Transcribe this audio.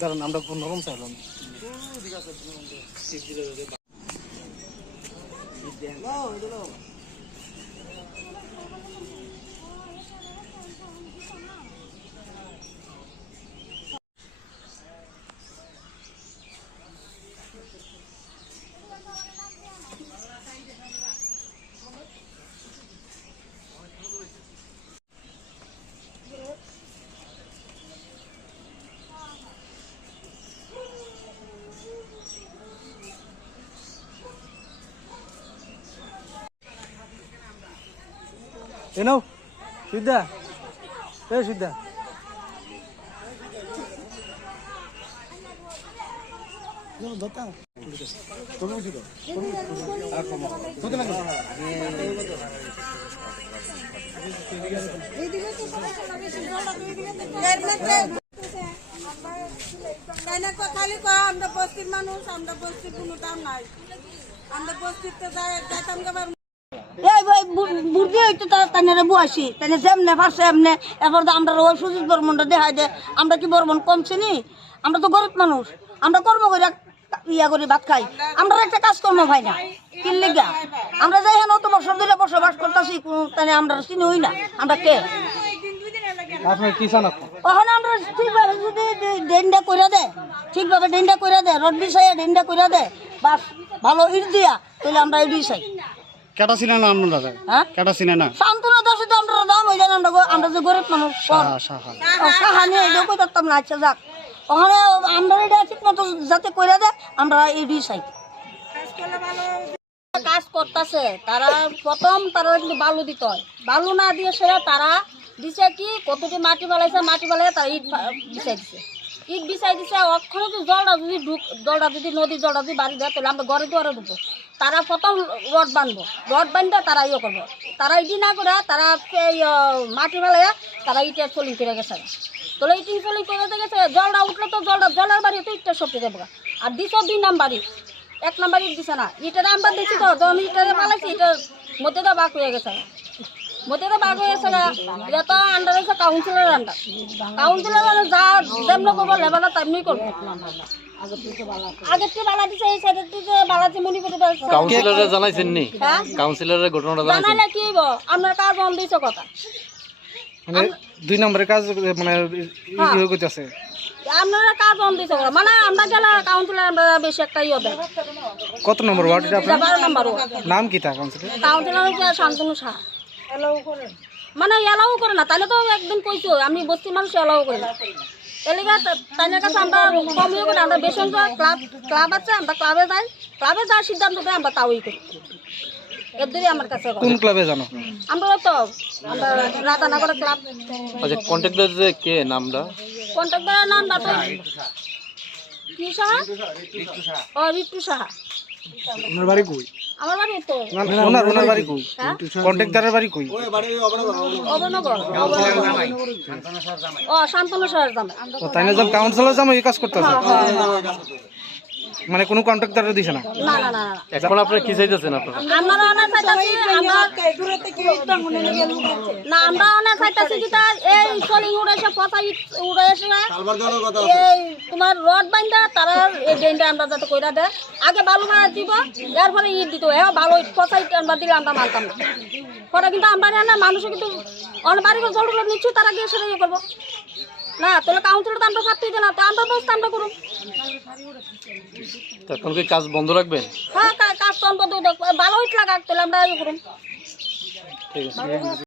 দাঁড়ান আমরা নরম চাইলাম এনাও সিদ্ধা এ সিদ্ধা দত্তা তুমি বুঝি তো কোথায় লাগে খালি আমরা বস্তির মানুষ, আমরা বস্তির কোনো দাম নাই, আমরা বস্তিতে যাইতাম গেবার এই ভাই বুদ্ধি হইতো তার বুয়াছি তাই যেমনে পারছে এমনি। এবার আমরা ওই সুজিত বর্মনটা দেখাই দে, আমরা কি বর্মন কমছি নি? আমরা তো গরিব মানুষ, আমরা কর্ম করে ইয়া করি ভাত খাই, আমরা একটা কাজকর্ম পাই না কিনলে গা। আমরা যাই হেন অত বছর ধরে বসবাস করতেছি, তাই আমরা চিনি হই না আমরা কে। আপনি কি চান? ওখানে আমরা ঠিকভাবে যদি ডেন্ডা করে দেয়, ঠিকভাবে ডেন্ডা করে দেয়, রড বিষয়ে ডেন্ডা করে দেয়, বাস ভালো ইট দিয়া, তাহলে আমরা ইট চাই। কেটা চিনে না আমরা হ্যাঁ কেটা চিনে না সান্ত্বনা দাসে তো আমরা দাম হয়ে যান, আমরা যে গরিব মানুষ সাহানি এটাও কই পারতাম না। আচ্ছা যাক, ওখানে আমরা এটা ঠিক মতো যাতে করে দেয়, আমরা ইডি চাই। কাজ করতেছে তারা প্রথম তারা কিন্তু বালু দিতে হয়, বালু না দিয়ে সেটা তারা দিছে কি কতটি মাটি বালাইছে, মাটি বালাই তারা ইট বিছাই দিছে, ইট বিছাই দিছে। ওখানে যদি জলটা যদি নদীর জলটা যদি বাড়ি দেয়, তাহলে আমরা ঘরে দুয়ারে ঢুকবো। তারা প্রথম রড বাঁধবো, রড বাঁধতে তারা ইয়ে করবো, তারা ইটি না করে তারা মাটি বালাইয়া তারা ইটের চলিং করে গেছে। তাহলে ইটিং চলিং করে গেছে, জলটা উঠলে তো জলের বাড়ি তো ইটটা সবটি দেবো। আর দিছ 2 নাম্বার ইট, 1 নাম্বার ইট দিছে না। ইটের আমরা দিচ্ছি তো যখন ইটের বালাইছি, ইটের মধ্যে তো বাঘ হয়ে গেছে, মধ্যে তো বাঘ হয়ে গেছে না। এটা তো আন্ডার হচ্ছে কাউন্সিলরের আন্ডার, কাউন্সিলর যা যেমন করবো লেবাররা তেমনি করবো। আগের থেকে বালা দিছে, এই সাইডের থেকে বালা যে মনি করে কাউন্সিলরে জানাইছেন নি? হ্যাঁ কাউন্সিলরের ঘটনাটা জানাইছেন? জানালে কি হইব, আপনার কাজ বন্ধ দিছে কথা। মানে 2 নম্বরের কাজ মানে ইয়ে কইতাছে আপনারা কাজ বন্ধ দিছে কথা, মানে আমরা গেলে কাউন্সিলর আমরা বেশি একটা ইয়ে দেয়। কত নম্বর ওয়ার্ড এটা আপনার? 12 নম্বর নাম কি তা কাউন্সিলর? কাউন্সিলর হচ্ছে শান্তনু সাহা। মানে এলাও করে না, তাহলে তো একদিন কইছো আমি বস্তির মানুষ এলাও করে না। এলাকা তাইনের কাছে আমরা কমিয়ে করি, আমরা বেশ ক্লাব আছে, আমরা ক্লাবে যাই সিদ্ধান্ত দেয়, আমরা তাওই করি। এর দিকে আমার কাছে কোন ক্লাবে জানো? আমরা তো আমরা রাধানগর ক্লাব। আচ্ছা, কন্ট্রাক্টর যে কে নামটা? কন্ট্রাক্টরের নাম তো কি সাহা? ও রিতু সাহা। আপনার বাড়ি কই? আমার বাড়ি তো ওনার বাড়ি কই? কন্ট্রাক্টরের বাড়ি কই? অবনগর। ও শান্তনু সাহার জামে। ও তাই না, যখন কাউন্সিলর জামে এই কাজ করতেছে, মানে কোনো কন্ট্রাক্টর দিছে না? না না না, এখন আপনারা কি চাইতেছেন? আপনারা আমরা অনেক চাইতাছি, আমরা অনেক চাইতাছি কি তার এই সলিং উড়াইছে, পচা ইট উড়াইছে, এই তোমার রড বাইন্দা তারা এই ড্রেনটা আমরা যাতে কইরা দেয়। আগে বালু মারা দিব, এরপরে ইট দিত, হ্যাঁ ভালো ইট পচা ইট আমরা দিলে আমরা মানতাম না। পরে কিন্তু আমরা না মানুষের কিন্তু অনেক বাড়ি জলগুলো নিচ্ছি, তারা গিয়ে সেটা ইয়ে করবো না। তাহলে কাউন্সিলর তো আমরা ছাড়তেই দিই না, তো আমরা বসতে আমরা করুন। এখন কি কাজ বন্ধ রাখবেন? হ্যাঁ কাজ তো বন্ধ, ভালো ইট লাগা, তাহলে আমরা ইয়ে করুন। ঠিক আছে।